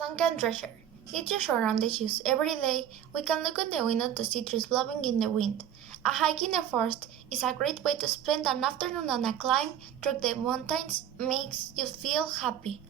Sunken Treasure. Get your short on the shoes. Every day, we can look out the window to see trees blowing in the wind. A hike in the forest is a great way to spend an afternoon, and a climb through the mountains makes you feel happy.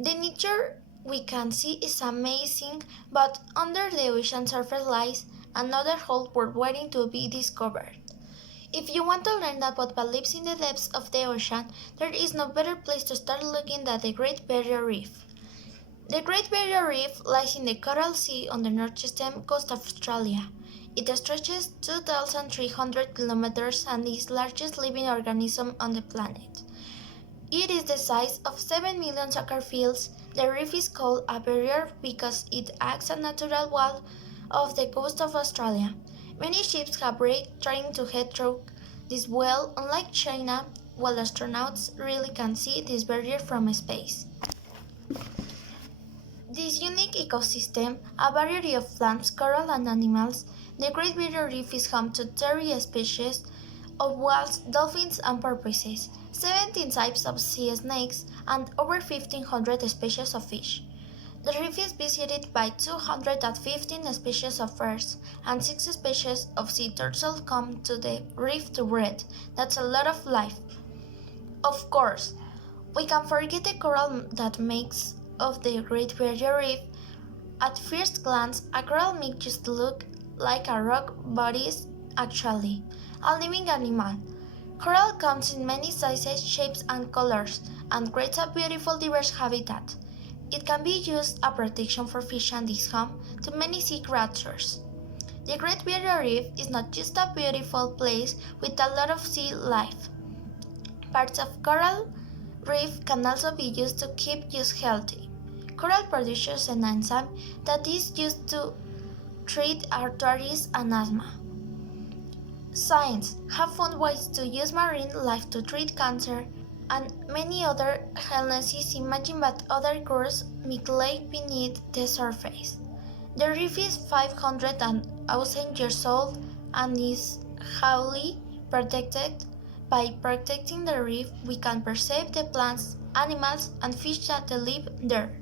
The nature we can see is amazing, but under the ocean surface lies another whole world waiting to be discovered. If you want to learn about what lives in the depths of the ocean, there is no better place to start looking than the Great Barrier Reef. The Great Barrier Reef lies in the Coral Sea on the northeastern coast of Australia. It stretches 2,300 kilometers and is the largest living organism on the planet. It is the size of 7 million soccer fields. The reef is called a barrier because it acts as a natural wall of the coast of Australia. Many ships have wrecked trying to head through this wall. Unlike China, while astronauts really can see this barrier from space. This unique ecosystem, a variety of plants, coral and animals, the Great Barrier Reef is home to 30 species of whales, dolphins and porpoises, 17 types of sea snakes, and over 1,500 species of fish. The reef is visited by 215 species of birds, and 6 species of sea turtles come to the reef to breed. That's a lot of life. Of course, we can forget the coral that makes of the Great Barrier Reef. At first glance, a coral may just look like a rock, but is actually a living animal. Coral comes in many sizes, shapes, and colors, and creates a beautiful diverse habitat. It can be used as protection for fish and is home to many sea creatures. The Great Barrier Reef is not just a beautiful place with a lot of sea life. Parts of coral reef can also be used to keep you healthy. Coral produces an enzyme that is used to treat arthritis and asthma. Science have found ways to use marine life to treat cancer and many other illnesses. Imagine what other cures may lie beneath the surface. The reef is 500,000 years old and is highly protected. By protecting the reef, we can preserve the plants, animals, and fish that live there.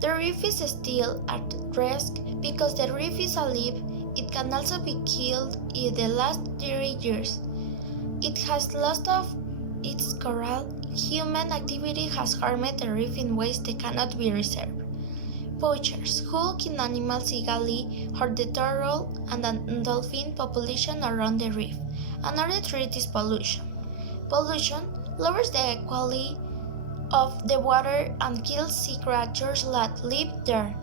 The reef is still at risk because the reef is alive. It can also be killed in the last 30 years. It has lost of its coral. Human activity has harmed the reef in ways that cannot be reserved. Poachers who kill animals illegally hurt the turtle and the dolphin population around the reef. Another threat is pollution. Pollution lowers the quality of the water and kills sea creatures that live there.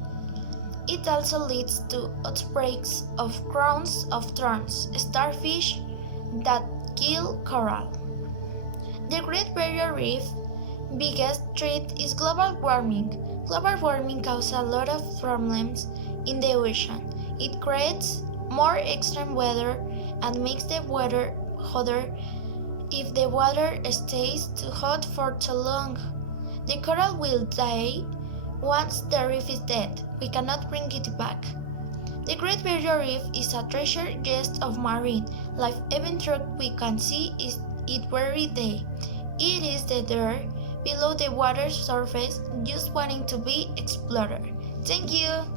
It also leads to outbreaks of crowns of thorns, starfish that kill coral. The Great Barrier Reef's biggest threat is global warming. Global warming causes a lot of problems in the ocean. It creates more extreme weather and makes the weather hotter if the water stays too hot for too long. The coral will die once the reef is dead. We cannot bring it back. The Great Barrier Reef is a treasure chest of marine life even though we can see it every day. It is there below the water's surface just waiting to be explored. Thank you!